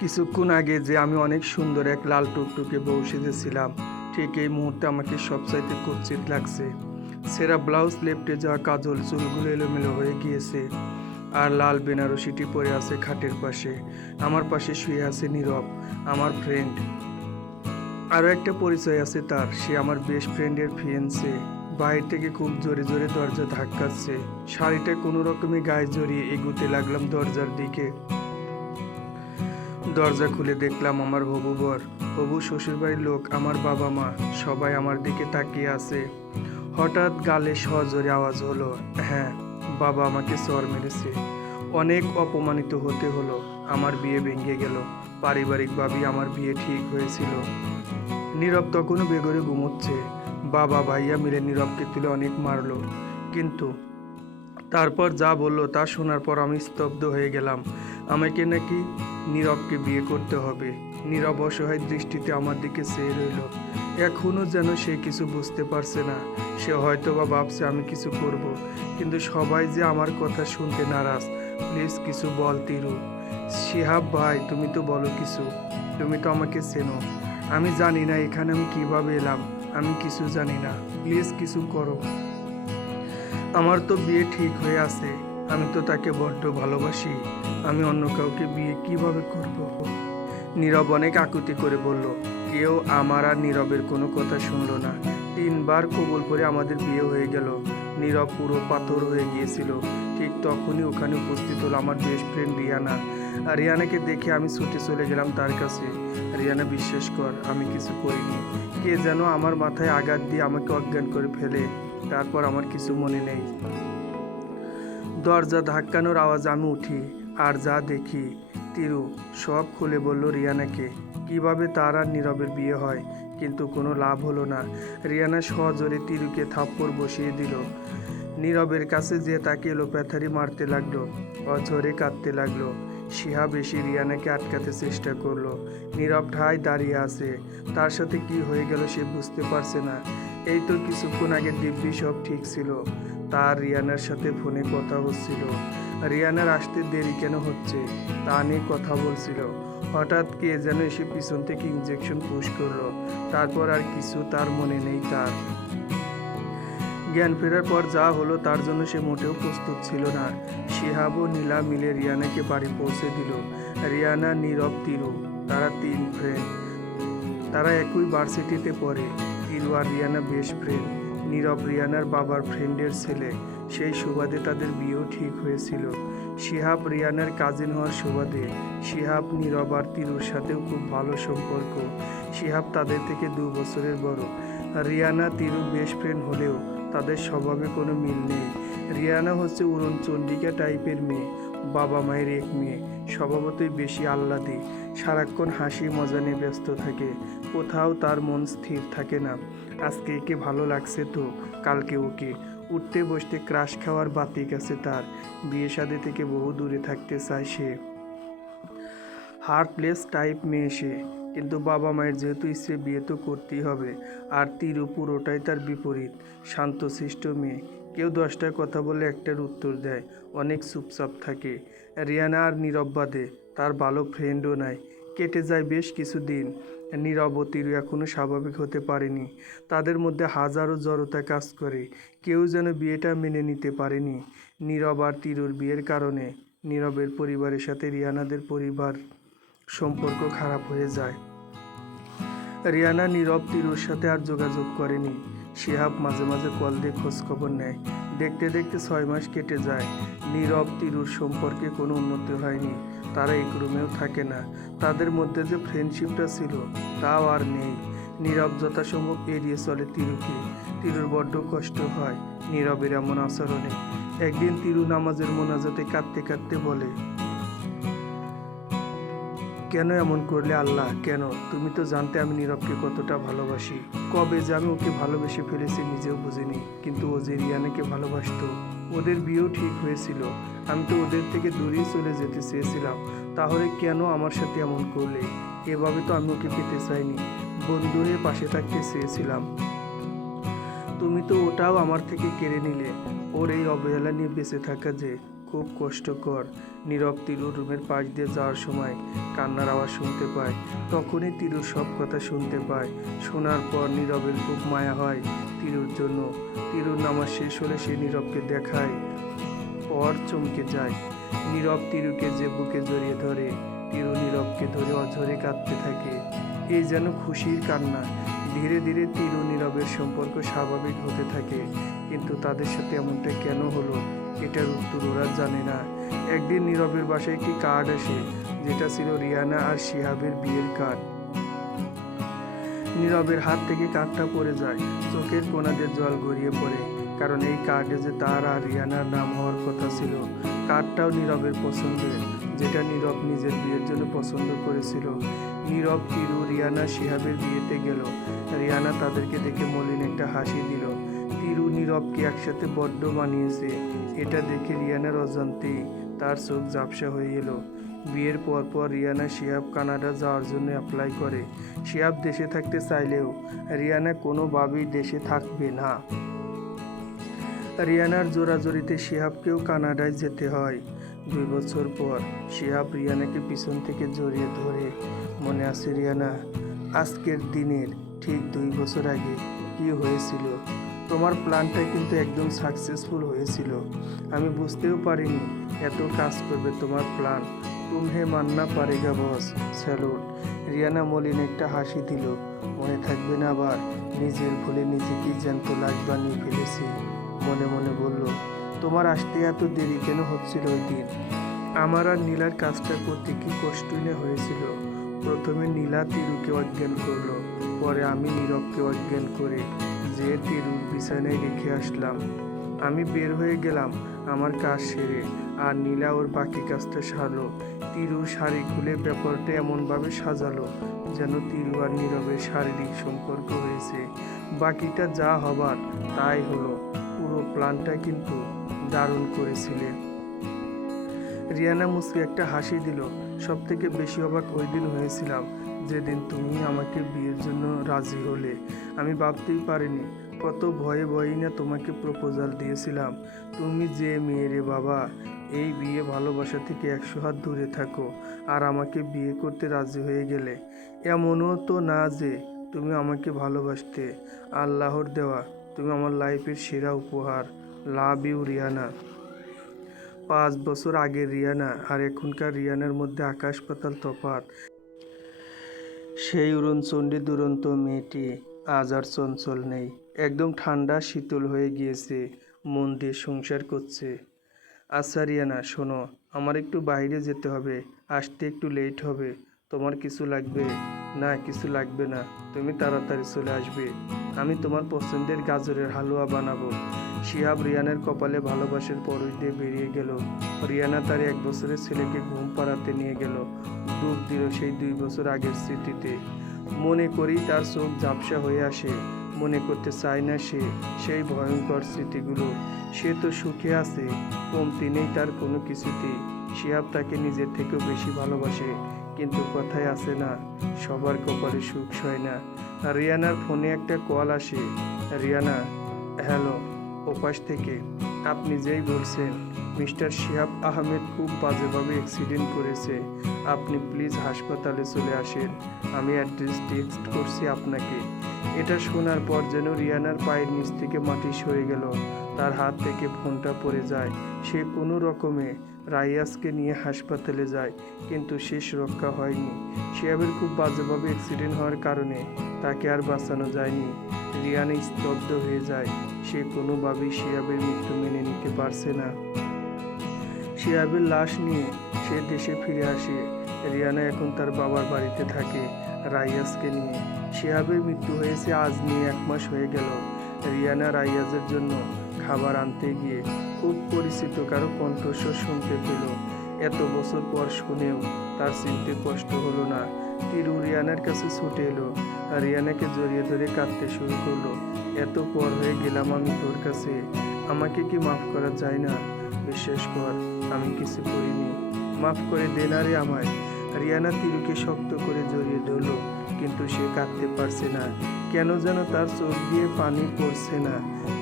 কিছুক্ষণ আগে যে আমি অনেক সুন্দর এক লাল টুকটুকে বউ সেজেছিলাম, ঠিক এই মুহূর্তে আমাকে সবচাইতে কুৎসিত লাগছে। ছেঁড়া ব্লাউজ, লেপটে যাওয়া কাজল, চুলগুলো এলোমেলো হয়ে গিয়েছে, আর লাল বেনারসিটি পরে আছে খাটের পাশে। আমার পাশে শুয়ে আছে নীরব, আমার ফ্রেন্ড। আরও একটা পরিচয় আছে তার, সে আমার বেস্ট ফ্রেন্ডের ফিয়েন্সে। বাইরে থেকে খুব জোরে জোরে দরজা ধাক্কাচ্ছে। শাড়িটা কোনো রকমে গায়ে জড়িয়ে এগুতে লাগলাম দরজার দিকে। দরজা খুলে দেখলাম আমার হবু বর, হবু শ্বশুরবাড়ির লোক, আমার বাবা মা, সবাই আমার দিকে তাকিয়ে আছে। হঠাৎ গালে সজোরে আওয়াজ হলো, হ্যাঁ, বাবা আমাকে চর মেরেছে। অনেক অপমানিত হতে হলো। আমার বিয়ে ভেঙে গেল। পারিবারিকভাবেই আমার বিয়ে ঠিক হয়েছিল। নীরব তখনও বেঘরে ঘুমোচ্ছে। বাবা ভাইয়া মিলে নীরবকে তুলে অনেক মারলো, কিন্তু তারপর যা বললো তা শোনার পর আমি স্তব্ধ হয়ে গেলাম। আমাকে নাকি নীরবকে বিয়ে করতে হবে। নীরব অসহায় দৃষ্টিতে আমার দিকে চেয়ে রইল। এখনো যেন সে কিছু বুঝতে পারছে না। সে হয়তো বা ভাবছে আমি কিছু করব, কিন্তু সবাই যে আমার কথা শুনতে নারাজ। প্লিজ কিছু বল তিরু। শিহাব ভাই, তুমি তো বলো কিছু। তুমি তো আমাকে চেনো। আমি জানি না এখানে আমি কিভাবে এলাম। আমি কিছু জানি না। প্লিজ কিছু করো। আমার তো বিয়ে ঠিক হয়ে আছে। আমি তো তাকে বড্ড ভালোবাসি। আমি অন্য কাউকে বিয়ে কিভাবে করব? নীরব অনেক আকুতি করে বলল। কেউ আমার আর নীরবের কোনো কথা শুনলো না। 3বার কবুল করে আমাদের বিয়ে হয়ে গেল। নীরব পুরো পাথর হয়ে গিয়েছিল। ঠিক তখনই ওখানে উপস্থিত হলো আমার বেস্ট ফ্রেন্ড রিয়ানা। আর রিয়ানাকে দেখে আমি ছুটে চলে গেলাম তার কাছে। রিয়ানা, বিশ্বাস কর, আমি কিছু করিনি। কে যেন আমার মাথায় আঘাত দিয়ে আমাকে অজ্ঞান করে ফেলে। তারপর আমার কিছু মনে নেই। দরজা ধাক্কানোর আওয়াজ, আমি উঠি, আর যা দেখি। তিরু সব খুলে বলল রিয়ানাকে, কিভাবে তার আর নীরবের বিয়ে হয়। কিন্তু কোনো লাভ হলো না। রিয়ানা সজোরে তিরুকে থাপ্পড় বসিয়ে দিল। নীরবের কাছে যে তাকে এলোপাথারি মারতে লাগলো, অঝরে কাঁদতে লাগলো। শিহাব এসে রিয়ানাকে আটকাতে চেষ্টা করলো। নীরব ঠায় দাঁড়িয়ে আছে। তার সাথে কি হয়ে গেল সে বুঝতে পারছে না। এই তো কিছুক্ষণ আগে দিব্যি সব ঠিক ছিল। তার রিয়ানার সাথে ফোনে কথা হচ্ছিল। রিয়ানার আসতে দেরি কেন হচ্ছে তা নিয়ে কথা বলছিল। হঠাৎ কে যেন এসে পিছন থেকে ইঞ্জেকশন পুশ করলো। তারপর আর কিছু তার মনে নেই। তার জ্ঞান ফেরার পর যা হলো তার জন্য সে মোটেও প্রস্তুত ছিল না। শিহাব ও নীলা মিলে রিয়ানাকে বাড়ি পৌঁছে দিল। রিয়ানা, নীরব, তিরু, তারা 3 ফ্রেন্ড। তারা একই ভার্সিটিতে পড়ে। তিরু আর রিয়ানা বেস্ট ফ্রেন্ড। নীরব রিয়ানার বাবার ফ্রেন্ডের ছেলে। সেই সুবাদে তাদের বিয়েও ঠিক হয়েছিল। শিহাব রিয়ানার কাজিন হওয়ার সুবাদে শিহাব নীরব আর তিরুর সাথেও খুব ভালো সম্পর্ক। শিহাব তাদের থেকে 2 বছরের বড়। রিয়ানা তিরু বেস্ট ফ্রেন্ড হলেও তাদের স্বভাবে কোনো মিল নেই। রিয়ানা হচ্ছে উড়ন চণ্ডিকা টাইপের মেয়ে, বাবা মায়ের এক মেয়ে, স্বভাবতই বেশি আহ্লাদী, সারাক্ষণ হাসি মজা নিয়ে ব্যস্ত থাকে, কোথাও তার মন স্থির থাকে না। আজকে একে ভালো লাগছে তো কালকে ওকে। উঠতে বসতে ক্রাশ খাওয়ার বাতিক আছে তার। বিয়ে শাদী থেকে বহু দূরে থাকতে চায় সে। হার্টলেস টাইপ মেয়ে সে, কিন্তু বাবা মায়ের যেহেতু ইচ্ছে বিয়ে তো করতেই হবে। আর তিরু পুরোটাই তার বিপরীত, শান্তশিষ্ট মেয়ে। কেউ 10টা কথা বলে একটার উত্তর দেয়, অনেক চুপচাপ থাকে। রিয়ানা আর নীরব বাদে তার ভালো ফ্রেন্ডও নাই। কেটে যায় বেশ কিছুদিন। নীরব ও তিরু এখনও স্বাভাবিক হতে পারেনি। তাদের মধ্যে হাজারো জড়তা কাজ করে। কেউ যেন বিয়েটা মেনে নিতে পারেনি। নীরব আর তিরুর বিয়ের কারণে নীরবের পরিবারের সাথে রিয়ানাদের পরিবার সম্পর্ক খারাপ হয়ে যায়। রিয়ানা নীরব তিরুর সাথে আর যোগাযোগ করেনি। শিহাব মাঝে মাঝে কল দিয়ে খোঁজখবর নেয়। দেখতে দেখতে 6 মাস কেটে যায়। নীরব তিরুর সম্পর্কে কোনো উন্নতি হয়নি। তারা এক রুমেও থাকে না। তাদের মধ্যে যে ফ্রেন্ডশিপটা ছিল তাও আর নেই। নীরব যথাসম্ভব এড়িয়ে চলে তিরুকে। তিরুর বড্ড কষ্ট হয় নীরবের এমন আচরণে। একদিন তিরু নামাজের মোনাজাতে কাঁদতে কাঁদতে বলে, কেন এমন করলে আল্লাহ, কেন? তুমি তো জানতে আমি নীরবকে কতটা ভালোবাসি। কবে যে আমি ওকে ভালোবেসে ফেলেছি নিজেও বুঝিনি। কিন্তু ও যে রিয়ানাকে ভালোবাসতো। ওদের বিয়েও ঠিক হয়েছিল। আমি তো ওদের থেকে দূরেই চলে যেতে চেয়েছিলাম। তাহলে কেন আমার সাথে এমন করলে? এভাবে তো আমি ওকে পেতে চাইনি। বন্ধু হয়ে পাশে থাকতে চেয়েছিলাম। তুমি তো ওটাও আমার থেকে কেড়ে নিলে। ওর এই অবহেলা নিয়ে বেঁচে থাকা যে খুব কষ্টকর। নীরব তিরুর রুমের পাশ দিয়ে যাওয়ার সময় কান্নার আওয়াজ শুনতে পায়। তখনই তিরুর সব কথা শুনতে পায়। শোনার পর নীরবের খুব মায়া হয় তিরুর জন্য। তিরুর নামাজ শেষ হলে সে নীরবকে দেখায় পর চমকে যায়। নীরব তিরুকে যে বুকে জড়িয়ে ধরে, তিরু নীরবকে ধরে অঝরে কাঁদতে থাকে। এই যেন খুশির কান্না। ধীরে ধীরে তিরু নীরবের সম্পর্ক স্বাভাবিক হতে থাকে, কিন্তু তাদের সাথে এমনটা কেন হলো এটার উত্তর ওরা জানে না। একদিন নীরবের বাসায় একটি কার্ড আসে, যেটা ছিল রিয়ানা আর শিহাবের বিয়ের কার্ড। নীরবের হাত থেকে কার্ডটা পড়ে যায়, চোখের কোণা দিয়ে জল গড়িয়ে পড়ে, কারণ এই কার্ডে যে তার আর রিয়ানার নাম হওয়ার কথা ছিল। কার্ডটাও নীরবের পছন্দের, যেটা নীরব নিজের বিয়ের জন্য পছন্দ করেছিল। নীরব, তিরু, রিয়ানা শিহাবের বিয়েতে গেল। রিয়ানা তাদেরকে দেখে মলিন একটা হাসি দিল। তিরু নীরবকে একসাথে বড্ড মানিয়েছে, এটা দেখে রিয়ানার অজান্তেই তার চোখ ঝাপসা হয়ে এলো। বিয়ের পর রিয়ানা শিহাব কানাডা যাওয়ার জন্য অ্যাপ্লাই করে। শিহাব দেশে থাকতে চাইলেও রিয়ানা কোনোভাবেই দেশে থাকবে না। রিয়ানার জোরাজোরিতে শিহাবকেও কানাডায় যেতে হয়। 2 বছর পর শিহাব রিয়ানাকে পিছন থেকে জড়িয়ে ধরে, মনে আছে রিয়ানা, আজকের দিনের ঠিক 2 বছর আগে কি হয়েছিল? তোমার প্ল্যানটা কিন্তু একদম সাকসেসফুল হয়েছিল। আমি বুঝতেও পারিনি এত কাজ করবে তোমার প্ল্যান। তুমহে মাননা পারেগা বস, স্যালুট। রিয়ানা মলিন একটা হাসি দিল। মনে থাকবে না আবার? নিজের ভুলে নিজেকেই জ্যান্ত লাশ বানিয়ে ফেলেছি। মনে মনে বলল, তোমার আসতে এত দেরি কেন হচ্ছিল ওই দিন? আমার আর নীলার কাজটা করতে কি কষ্টই না হয়েছিল। প্রথমে নীলা তিরুকে অজ্ঞান করলো, পরে আমি নীরবকে অজ্ঞান করে যে তিরুর বিছানায় রেখে আসলাম। আমি বের হয়ে গেলাম আমার কাজ সেরে, আর নীলা ওর বাকি কাজটা সারলো। তিরু শাড়ি খুলে ব্যাপারটা এমনভাবে সাজালো যেন তিরু আর নীরবের শারীরিক সম্পর্ক হয়েছে। বাকিটা যা হবার তাই হলো। পুরো প্ল্যানটা কিন্তু দারুণ করেছিলে। রিয়ানা মুচকে একটা হাসি দিল। সব থেকে বেশি অবাক ওই দিন হয়েছিলাম যেদিন তুমি আমাকে বিয়ের জন্য রাজি হলে। আমি ভাবতেই পারিনি, কত ভয়ে ভয়েই না তোমাকে প্রপোজাল দিয়েছিলাম। তুমি যে মেয়ে রে বাবা, এই বিয়ে ভালোবাসা থেকে 100 হাত দূরে থাকো, আর আমাকে বিয়ে করতে রাজি হয়ে গেলে। এমনও তো না যে তুমি আমাকে ভালোবাসতে। আল্লাহর দেওয়া তুমি আমার লাইফের সেরা উপহার। Love you Rihanna. 5 বছর আগের রিয়ানা আর এখনকার রিয়ানার মধ্যে আকাশ পাতাল তফাৎ। সেই উড়নচণ্ডী দুরন্ত মেয়েটি আজ আর চঞ্চল নেই, একদম ঠান্ডা শীতল হয়ে গিয়েছে, মন দিয়ে সংসার করছে। আচ্ছা রিয়ানা শোনো, আমার একটু বাইরে যেতে হবে, আসতে একটু লেট হবে। তোমার কিছু লাগবে? না কিছু লাগবে না, তুমি তাড়াতাড়ি চলে আসবে। আমি তোমার পছন্দের গাজরের হালুয়া বানাবো। শিহাব রিয়ানের কপালে ভালোবাসার পরশ দিয়ে বেরিয়ে গেল। রিয়ানা তার 1 বছরের ছেলেকে ঘুম পাড়াতে নিয়ে গেল। ডুব দিল সেই 2 বছর আগের স্মৃতিতে। মনে করেই তার চোখ ঝাপসা হয়ে আসে। মনে করতে চায় না সে সেই ভয়ঙ্কর স্মৃতিগুলো। সে তো সুখে আছে, কমতি নেই তার কোনো কিছুতেই। শিহাব তাকে নিজের থেকেও বেশি ভালোবাসে, কিন্তু কথায় আছে না, সবার কপালে সুখ সয় না। রিয়ানার ফোনে একটা কল আসে। রিয়ানা, হ্যালো, ওপাশ থেকে। আপনি যেই বলছেন, মিস্টার শিহাব আহমেদ খুব বাজেভাবে অ্যাক্সিডেন্ট করেছে। আপনি প্লিজ হাসপাতালে চলে আসেন। আমি অ্যাড্রেস টেক্সট করছি আপনাকে। এটা শোনার পর যেন রিয়ানার পায়ের নিচ থেকে মাটি সরে গেল। তার হাত থেকে ফোনটা পড়ে যায়। সে কোনো রকমে রাইয়াসকে নিয়ে হাসপাতালে যায়, কিন্তু শেষ রক্ষা হয়নি। শিহাবের খুব বাজেভাবে অ্যাক্সিডেন্ট হওয়ার কারণে তাকে আর বাঁচানো যায়নি। রিয়ানা স্তব্ধ হয়ে যায়। সে কোনোভাবেই শিহাবের মৃত্যু মেনে নিতে পারছে না। শিহাবের লাশ নিয়ে সে দেশে ফিরে আসে। রিয়ানা এখন তার বাবার বাড়িতে থাকে রাইয়াসকে নিয়ে। শিহাবের মৃত্যু হয়েছে আজ নিয়ে 1 মাস হয়ে গেল। রিয়ানা রাইয়াজের জন্য খাবার আনতে গিয়ে খুব পরিচিত কারো কণ্ঠস্বর শুনতে পেল। এত বছর পর শুনেও তার চিনতে কষ্ট হলো না। তিরু রিয়ানার কাছে ছুটে এলো, রিয়ানাকে জড়িয়ে ধরে কাঁদতে শুরু করলো। এত পর হয়ে গেলাম আমি তোর কাছে, আমাকে কি মাফ করা যায় না? বিশ্বাস কর, আমি কিছু করিনি, মাফ করে দে না রে আমায়। রিয়ানা তিরুকে শক্ত করে জড়িয়ে ধরল, কিন্তু সে কাঁদতে পারছে না। কেন যেন তার চোখ দিয়ে পানি পড়ছে না।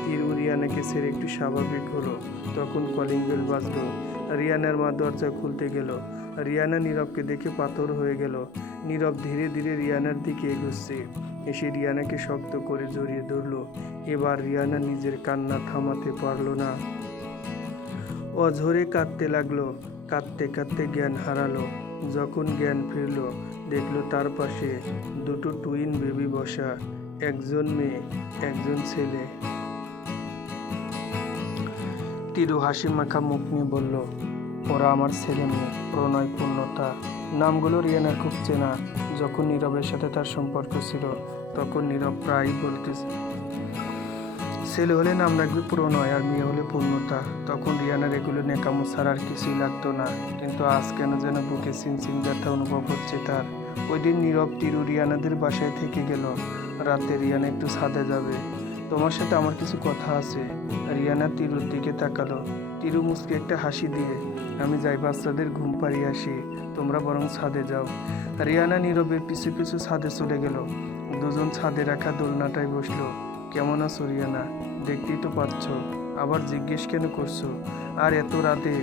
তিরু রিয়ানাকে ছেড়ে একটু স্বাভাবিক হলো। তখন কলিং বেল বাজলো। রিয়ানার মা দরজা খুলতে গেল। রিয়ানা নীরবকে দেখে পাথর হয়ে গেল। নীরব ধীরে ধীরে রিয়ানার দিকে এগোচ্ছে, এসে রিয়ানাকে শক্ত করে জড়িয়ে ধরল। এবার রিয়ানা নিজের কান্না থামাতে পারল না। অঝরে কাঁদতে লাগলো। কাঁদতে কাঁদতে জ্ঞান হারালো। যখন জ্ঞান ফিরল, দেখলো তার পাশে দুটো টুইন বেবি বসা, একজন মেয়ে একজন ছেলে। তিরু হাসি মাখা মুখ নিয়ে বলল, ওরা আমার ছেলে মেয়ে, প্রণয় পূর্ণতা। নামগুলো রিয়ানার খুব চেনা। যখন নীরবের সাথে তার সম্পর্ক ছিল, তখন নীরব প্রায়ই বলতে, ছেলে হলে নাম রাখবে প্রণয় আর মেয়ে হলে পূর্ণতা। তখন রিয়ানার এগুলো নেকামো ছাড়া আর কিছুই লাগতো না। কিন্তু আজ কেন যেন বুকে চিনচিন ব্যথা অনুভব হচ্ছে তার। ওই দিন নীরব তিরু রিয়ানাদের বাসায় থেকে গেল। রাতে রিয়ানা একটু ছাদে যাবে, তোমার সাথে আমার কিছু কথা আছে। রিয়ানা তিরুর দিকে তাকালো। তিরু মুচকে একটা হাসি দিয়ে, আমি যাই বাচ্চাদের ঘুম পাড়িয়ে আসি, তোমরা বরং ছাদে যাও। রিয়ানা নীরবের পিছু পিছু ছাদে চলে গেল। দুজন ছাদে রাখা দোলনাটায় বসলো। কেমন আছো রিয়ানা? দেখতেই তো পাচ্ছ, আবার জিজ্ঞেস কেন করছো? আর এত রাতে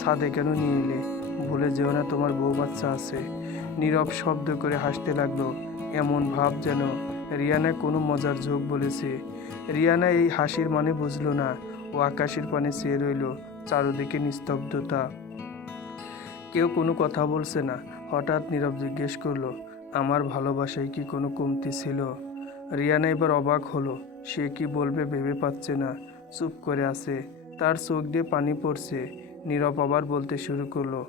ছাদে কেন নিয়ে এলে? ভুলে যেও না তোমার বউ বাচ্চা আছে। নীরব শব্দ করে হাসতে লাগলো, এমন ভাব যেন রিয়ানা কোনো মজার ঝোঁক বলেছে। রিয়ানা এই হাসির মানে বুঝলো না। ও আকাশের পানে চেয়ে রইল। চারদিকে নিস্তব্ধতা, কেউ কোনো কথা বলছে না। হঠাৎ নীরব জিজ্ঞেস করলো, আমার ভালোবাসায় কি কোনো কমতি ছিল? রিয়ানা এবার অবাক হলো। সে কি বলবে ভেবে পাচ্ছে না, চুপ করে আছে। তার চোখ দিয়ে পানি পড়ছে। নীরব আবার বলতে শুরু করলো,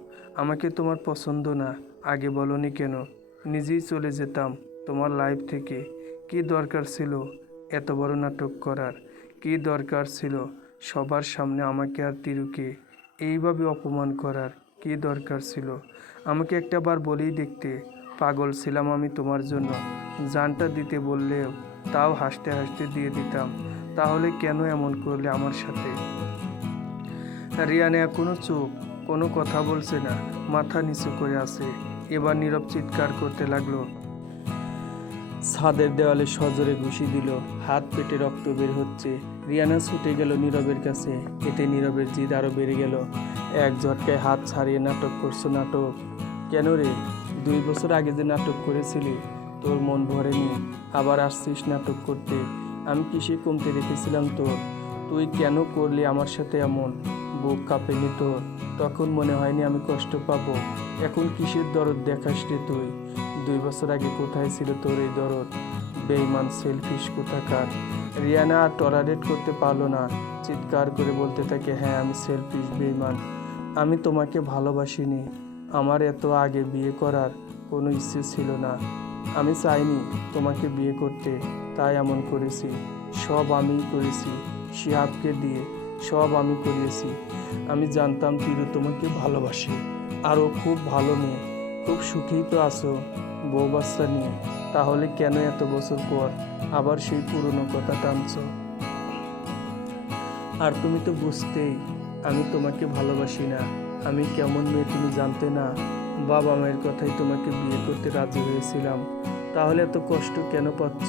আমাকে তোমার পছন্দ না, আগে বলনি কেন? নিজেই চলে যেতাম তোমার লাইফ থেকে। কি দরকার ছিল এত বড় নাটক করার? কি দরকার ছিল সবার সামনে আমাকে আর তিরুকে এইভাবে অপমান করার? কি দরকার ছিল? আমাকে একটা বার বলেই দেখতে, পাগল ছিলাম আমি তোমার জন্য। জানটা দিতে বললেও তাও হাসতে হাসতে দিয়ে দিতাম। তাহলে কেন এমন করলে আমার সাথে? রিয়ানা এখনো চুপ, কোনো কথা বলছে না, মাথা নিচু করে আছে। এবার নীরব চিৎকার করতে লাগলো। ছাদের দেওয়ালে সজোরে ঘুষি দিল। হাত পেটে রক্ত বের হচ্ছে। রিয়ানা ছুটে গেল নীরবের কাছে। এতে নীরবের জিদ আরো বেড়ে গেল। এক ঝটকায় হাত ছাড়িয়ে, নাটক করছো? নাটক কেন রে? 2 বছর আগে যে নাটক করেছিলি, তোর মন ভরেনি, আবার আসছিস নাটক করতে। আমি কিসে কমতে রেখেছিলাম তোর? তুই কেন করলি আমার সাথে এমন? বুক কাঁপেনি তোর? তখন মনে হয়নি আমি কষ্ট পাবো? এখন কিসের দরদ দেখাস রে তুই? 2 বছর আগে কোথায় ছিল তোর এই দরদ? বেঈমান সেলফিশ কোথাকার। রিয়ানা আর টলারেট করতে পারলো না, চিৎকার করে বলতে থাকে, হ্যাঁ আমি সেলফিশ, বেঈমান। আমি তোমাকে ভালোবাসিনি। আমার এত আগে বিয়ে করার কোনো ইচ্ছে ছিল না। আমি চাইনি তোমাকে বিয়ে করতে, তাই এমন করেছি। সব আমিই করেছি, শিহাবকে দিয়ে সব আমি করিয়েছি। আমি জানতাম তিরু তোমাকে ভালোবাসে, আরও খুব ভালো মেয়ে, খুব সুখেই তো আছো বউ বাচ্চা নিয়ে। তাহলে কেন এত বছর পর আবার সেই পুরনো কথা টানছো? আর তুমি তো বুঝতেই আমি তোমাকে ভালোবাসি না। আমি কেমন মেয়ে তুমি জানতে না। বাবা মায়ের কথাই তোমাকে বিয়ে করতে রাজি হয়েছিলাম। তাহলে এত কষ্ট কেন পাচ্ছ?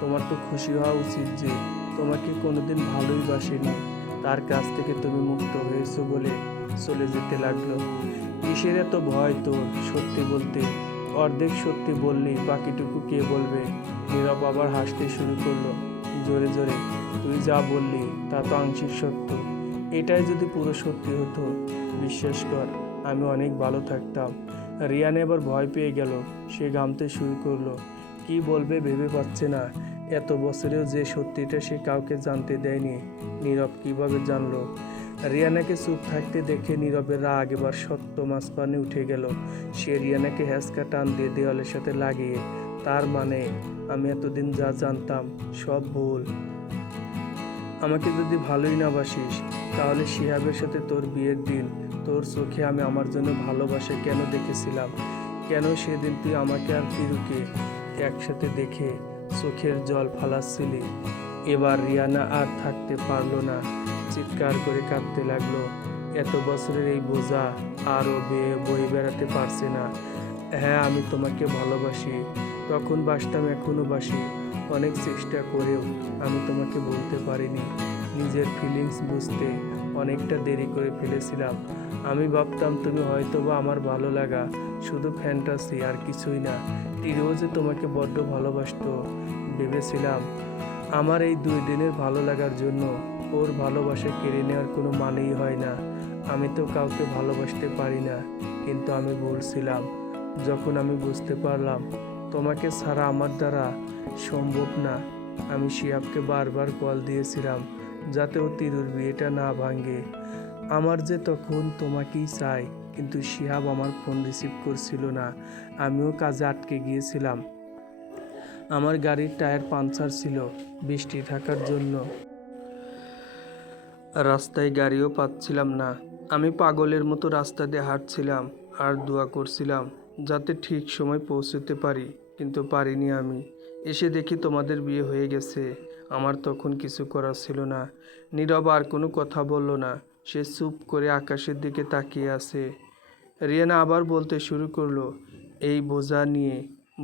তোমার তো খুশি হওয়া উচিত যে তোমাকে কোনোদিন ভালোই বাসেনি, তার কাছ থেকে তুমি মুক্ত হয়েছো বলে চলে যেতে লাগলো। কিসের এত ভয় তোর সত্যি বলতে? অর্ধেক সত্যি বললেই বাকিটুকু কে বলবে? নীরব আবার হাসতে শুরু করলো জোরে জোরে। তুই যা বললি তা তো আংশিক সত্য। এটাই যদি পুরো সত্যি হতো, বিশ্বাস কর আমি অনেক ভালো থাকতাম। রিয়ান এবার ভয় পেয়ে গেল। সে ঘামতে শুরু করলো। কি বলবে ভেবে পাচ্ছে না। এত বছরেও যে সত্যিটা সে কাউকে জানতে দেয়নি, নীরব কিভাবে জানলো? রিয়ানাকে চুপ থাকতে দেখে নীরবের রাগ এবার সত্য মাঝখানে উঠে গেল। সে রিয়ানাকে হ্যাঁচকা টান দিয়ে দেওয়ালের সাথে লাগিয়ে, তার মানে আমি এতদিন যা জানতাম সব ভুল। আমাকে যদি ভালোই না বাসিস, তাহলে শিহাবের সাথে তোর বিয়ের দিন তোর চোখে আমি আমার জন্য ভালোবাসা কেন দেখেছিলাম? কেন সেদিন তুই আমাকে আর তিরুকে একসাথে দেখে চোখের জল ফালাচ্ছিলি? এবার রিয়ানা আর থাকতে পারলো না, চিৎকার করে কাঁদতে লাগলো। এত বছরের এই বোঝা আরও বয়ে বেড়াতে পারছে না। হ্যাঁ আমি তোমাকে ভালোবাসি, তখন বাসতাম, এখনো বাসি। অনেক চেষ্টা করেও আমি তোমাকে বলতে পারিনি। নিজের ফিলিংস বুঝতে অনেকটা দেরি করে ফেলেছিলাম। আমি ভাবতাম তুমি হয়তোবা আমার ভালো লাগা শুধু ফ্যান্টাসি আর কিছুই না। তিরুও যে তোমাকে বড্ড ভালোবাসতো। ভেবেছিলাম আমার এই 2 দিনের ভালো লাগার জন্য ওর ভালোবাসা কেড়ে নেওয়ার কোনো মানেই হয় না। আমি তো কাউকে ভালোবাসতে পারি না, কিন্তু আমি ভুলছিলাম। যখন আমি বুঝতে পারলাম তোমাকে ছাড়া আমার দ্বারা সম্ভব না, আমি শিহাবকে বারবার কল দিয়েছিলাম যাতে ও তিরুর বিয়েটা না ভাঙে। আমার যে তখন তোমাকেই চাই, কিন্তু শিহাব আমার ফোন রিসিভ করছিল না। আমিও কাজে আটকে গিয়েছিলাম। আমার গাড়ির টায়ার পাংচার ছিল বৃষ্টি থাকার জন্য। রাস্তায় গাড়িও পাচ্ছিলাম না। আমি পাগলের মতো রাস্তা দিয়ে হাঁটছিলাম আর দোয়া করছিলাম যাতে ঠিক সময় পৌঁছতে পারি, কিন্তু পারিনি। আমি এসে দেখি তোমাদের বিয়ে হয়ে গেছে। আমার তখন কিছু করার ছিল না। নীরব আর কোনো কথা বলল না। সে চুপ করে আকাশের দিকে তাকিয়ে আছে। রিয়ানা আবার বলতে শুরু করলো, এই বোঝা নিয়ে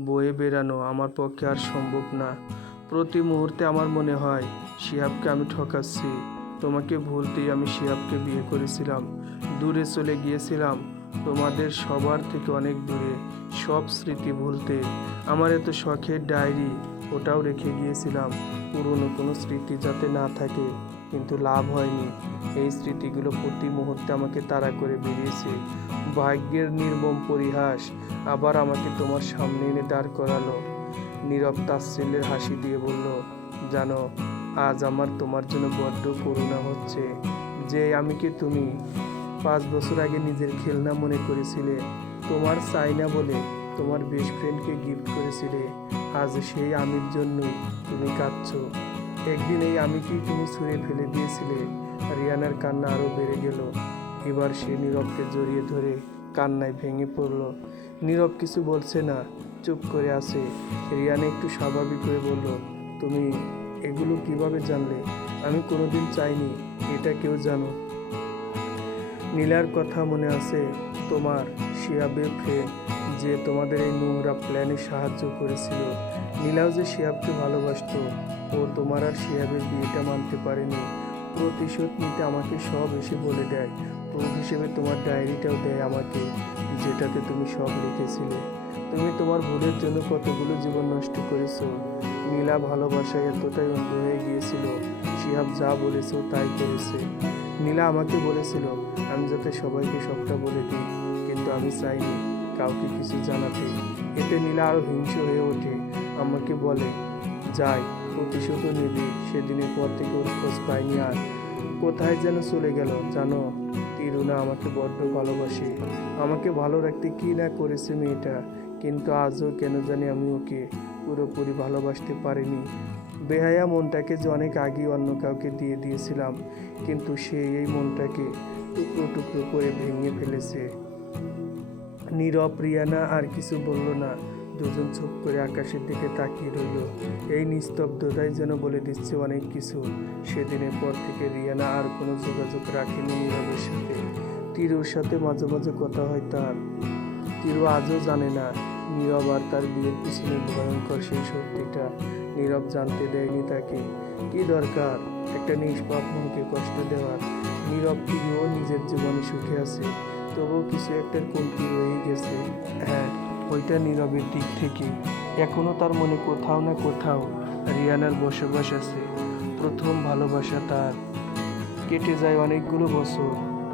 বয়ে বেড়ানো আমার পক্ষে আর সম্ভব না। প্রতি মুহূর্তে আমার মনে হয় শিহাবকে আমি ঠকাচ্ছি। তোমাকে ভুলতেই আমি শিহাবকে বিয়ে করেছিলাম। দূরে চলে গিয়েছিলাম, তোমাদের সবার থেকে অনেক দূরে। সব স্মৃতি ভুলতে আমার এত শখের ডায়েরি, ওটাও রেখে গিয়েছিলাম পুরনো কোনো স্মৃতি যাতে না থাকে, কিন্তু লাভ হয়নি। এই স্মৃতিগুলো প্রতি মুহূর্তে আমাকে তাড়া করে বেরিয়েছে। ভাগ্যের নির্মম পরিহাস আবার আমাকে তোমার সামনে এনে দাঁড় করালো। নীরব তাচ্ছিল্যের হাসি দিয়ে বলল, জানো, আজ আমার তোমার জন্য বড্ড করুণা হচ্ছে। যে আমি কি তুমি 5 বছর আগে নিজের খেলনা মনে করেছিলে, তোমার চাই না বলে তোমার বেস্ট ফ্রেন্ডকে গিফট করেছিলে, আজ সেই আমির জন্যই তুমি কাঁদছো। একদিন এই আমি কি তুমি ছুঁড়ে ফেলে দিয়েছিলে। রিয়ানার কান্না আরো বেড়ে গেল। এবার সে নীরবকে জড়িয়ে ধরে কান্নায় ভেঙে পড়ল। নীরব কিছু বলছে না, চুপ করে আছে। রিয়ানা একটু স্বাভাবিক হয়ে বলল, তুমি এগুলো কিভাবে জানলে? আমি কোনোদিন চাইনি এটা কেউ জানো। নীলার কথা মনে আছে তোমার? শিহাবের ফ্রেন্ড যে তোমাদের এই নোংরা প্ল্যানে সাহায্য করেছিল। নীলাও যে শিহাবকে ভালোবাসতো। ও তোমার আর শিহাবের বিয়েটা মানতে পারেনি। প্রতিশোধ নিতে আমাকে সব এসে বলে দেয়। প্রুফ হিসেবে তোমার ডায়েরিটাও দেয় আমাকে, যেটাতে তুমি সব লিখেছিলে। তুমি তোমার ভুলের জন্য কতগুলো জীবন নষ্ট করেছো। নীলা ভালোবাসায় এতটাই অন্ধ হয়ে গিয়েছিল, শিহাব যা বলেছে ও তাই করেছে। নীলা আমাকে বলেছিল আমি যাতে সবাইকে সবটা বলে দিই, কিন্তু আমি চাইনি কাউকে কিছু জানাতে। এতে নীলা আরো হিংস্র হয়ে ওঠে। আমাকে বলে, যাই প্রতিশোধও নেবে। সেদিনের পর থেকে ওর খোঁজ পাইনি আর। কোথায় যেন চলে গেল জানো। তিরুনা আমাকে বড্ড ভালোবাসে। আমাকে ভালো রাখতে কি না করেছে মেয়েটা, কিন্তু আজও কেন জানি আমি ওকে পুরোপুরি ভালোবাসতে পারিনি। বেহায়া মনটাকে যে অনেক আগে অন্য কাউকে দিয়ে দিয়েছিলাম, কিন্তু সে এই মনটাকে টুকরো টুকরো করে ভেঙে ফেলেছে। নীরব রিয়ানা আর কিছু বলল না। দুজন চুপ করে আকাশের দিকে তাকিয়ে রইল। এই নিস্তব্ধতাই যেন বলে দিচ্ছে অনেক কিছু। সেদিনের পর থেকে রিয়ানা আর কোনো যোগাযোগ রাখেনি নীরবের সাথে। তিরুর সাথে মাঝে মাঝে কথা হয় তার। তিরু আজও জানে না নীরব আর তার বিয়ের পিছনে ভয়ঙ্কর সেই সত্যিটা। নীরব জানতে দেয়নি তাকে। কি দরকার একটা নিষ্পাপ মনকে কষ্ট দেওয়ার। নীরব তিরুও নিজের জীবনে সুখে আছে, তবুও কিছু একটা কমতি রয়েই গেছে। হ্যাঁ, ওইটা নীরবের দিক থেকে এখনো তার মনে কোথাও না কোথাও রিয়ানার বসবাস আছে। প্রথম ভালোবাসা তার। কেটে যায় অনেকগুলো বছর।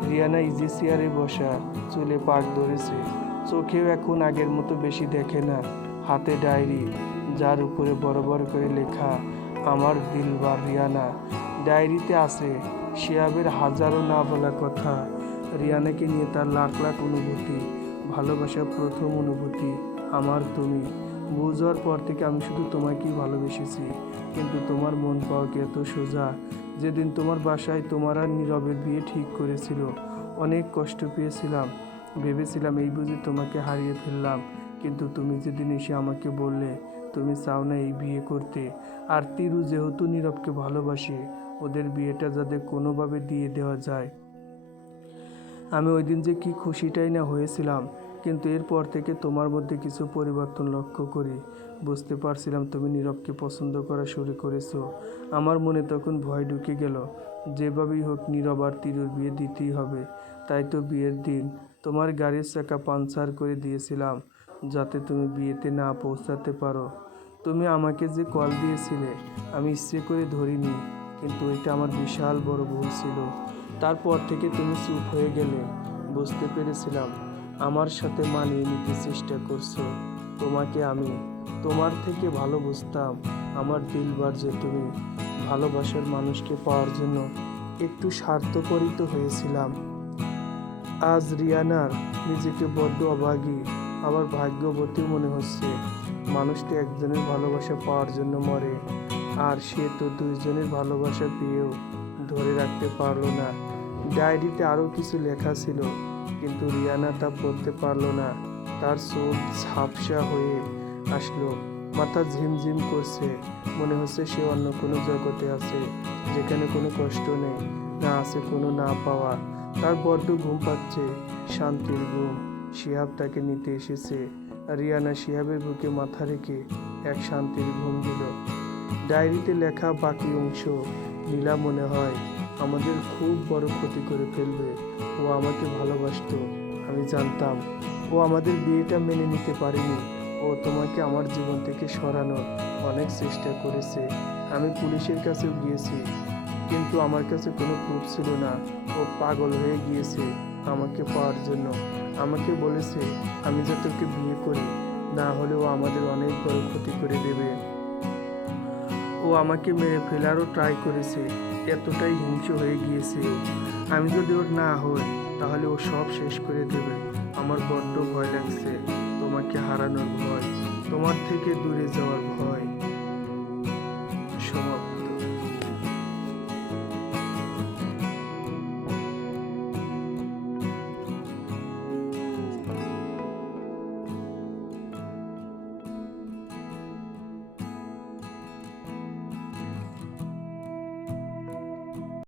রিয়ানা ইজি চেয়ারে বসা, চুলে পাক ধরেছে, চোখেও এখন আগের মতো বেশি দেখে না। হাতে ডায়েরি, যার উপরে বড় বড় করে লেখা, আমার দিলবার রিয়ানা। ডায়েরিতে আছে শিহাবের হাজারো না বলা কথা, রিয়ানাকে নিয়ে তার লাখ লাখ অনুভূতি। ভালোবাসার প্রথম অনুভূতি আমার তুমি। বুঝার পর থেকে আমি শুধু তোমাকেই ভালোবেসেছি, কিন্তু তোমার মন পাওয়া কি এত সোজা? যেদিন তোমার বাসায় তোমার আর নীরবের বিয়ে ঠিক করেছিল, অনেক কষ্ট পেয়েছিলাম। ভেবেছিলাম এই বুঝি তোমাকে হারিয়ে ফেললাম, কিন্তু তুমি যেদিন এসে আমাকে বললে তুমি চাও না এই বিয়ে করতে, আর তিরু যেহেতু নীরবকে ভালোবাসে, ওদের বিয়েটা যাতে কোনোভাবে দিয়ে দেওয়া যায়, আমি ওই দিন যে কি খুশিটাই না হয়েছিলাম। কিন্তু এরপর থেকে তোমার মধ্যে কিছু পরিবর্তন লক্ষ্য করি। বুঝতে পারছিলাম তুমি নীরবকে পছন্দ করা শুরু করেছো। আমার মনে তখন ভয় ঢুকে গেল। যেভাবেই হোক নীরব আর তিরুর বিয়ে দিতেই হবে। তাই তো বিয়ের দিন তোমার গাড়ির চাকা পাংচার করে দিয়েছিলাম যাতে তুমি বিয়েতে না পৌঁছাতে পারো। তুমি আমাকে যে কল দিয়েছিলে আমি ইচ্ছে করে ধরিনি, কিন্তু এটা আমার বিশাল বড় ভুল ছিল। তারপর থেকে তুমি চুপ হয়ে গেলে। বুঝতে পেরেছিলাম আমার সাথে মানিয়ে নিতে চেষ্টা করছো। তোমাকে আমি তোমার থেকে ভালো বুঝতাম। আমার দিলবার যে তুমি ভালোবাসার মানুষকে পাওয়ার জন্য একটু স্বার্থপরই তো হয়েছিলাম। আজ রিয়ানার নিজেকে বড্ড অভাগী আবার ভাগ্যবতী মনে হচ্ছে। মানুষটি একজনের ভালোবাসা পাওয়ার জন্য মরে, আর সে তো দুইজনের ভালোবাসা পেয়েও ধরে রাখতে পারলো না। ডায়েরিতে আরও কিছু লেখা ছিল, কিন্তু রিয়ানা তা পড়তে পারলো না। তার চোখ ঝাপসা হয়ে আসলো, মাথা ঝিমঝিম করছে। মনে হচ্ছে সে অন্য কোনো জগতে আছে, যেখানে কোনো কষ্ট নেই, না আছে কোনো না পাওয়া। তার বড্ড ঘুম পাচ্ছে, শান্তির ঘুম। শিহাব তাকে নিতে এসেছে। রিয়ানা শিহাবের বুকে মাথা রেখে এক শান্তির ঘুম দিল। ডায়েরিতে লেখা বাকি অংশ, নীলা মনে হয় আমাদের খুব বড় ক্ষতি করে ফেলবে। ও আমাকে ভালোবাসতো, আমি জানতাম। ও আমাদের বিয়েটা মেনে নিতে পারেনি। ও তোমাকে আমার জীবন থেকে সরানোর অনেক চেষ্টা করেছে। আমি পুলিশের কাছেও গিয়েছি, কিন্তু আমার কাছে কোনো প্রুফ ছিল না। ও পাগল হয়ে গিয়েছে আমাকে পাওয়ার জন্য। আমাকে বলেছে আমি যাতে ওকে বিয়ে করি, না হলে ও আমাদের অনেক বড় ক্ষতি করে দেবে। ও আমাকে মেরে ফেলারও ট্রাই করেছে। এতটাই হিংস্র হয়ে গিয়েছে ও। আমি যদি ওর না হই তাহলে ও সব শেষ করে দেবে। আমার বড্ড ভয় লাগছে, তোমাকে হারানোর ভয়, তোমার থেকে দূরে যাওয়ার ভয়। সমাপ্ত।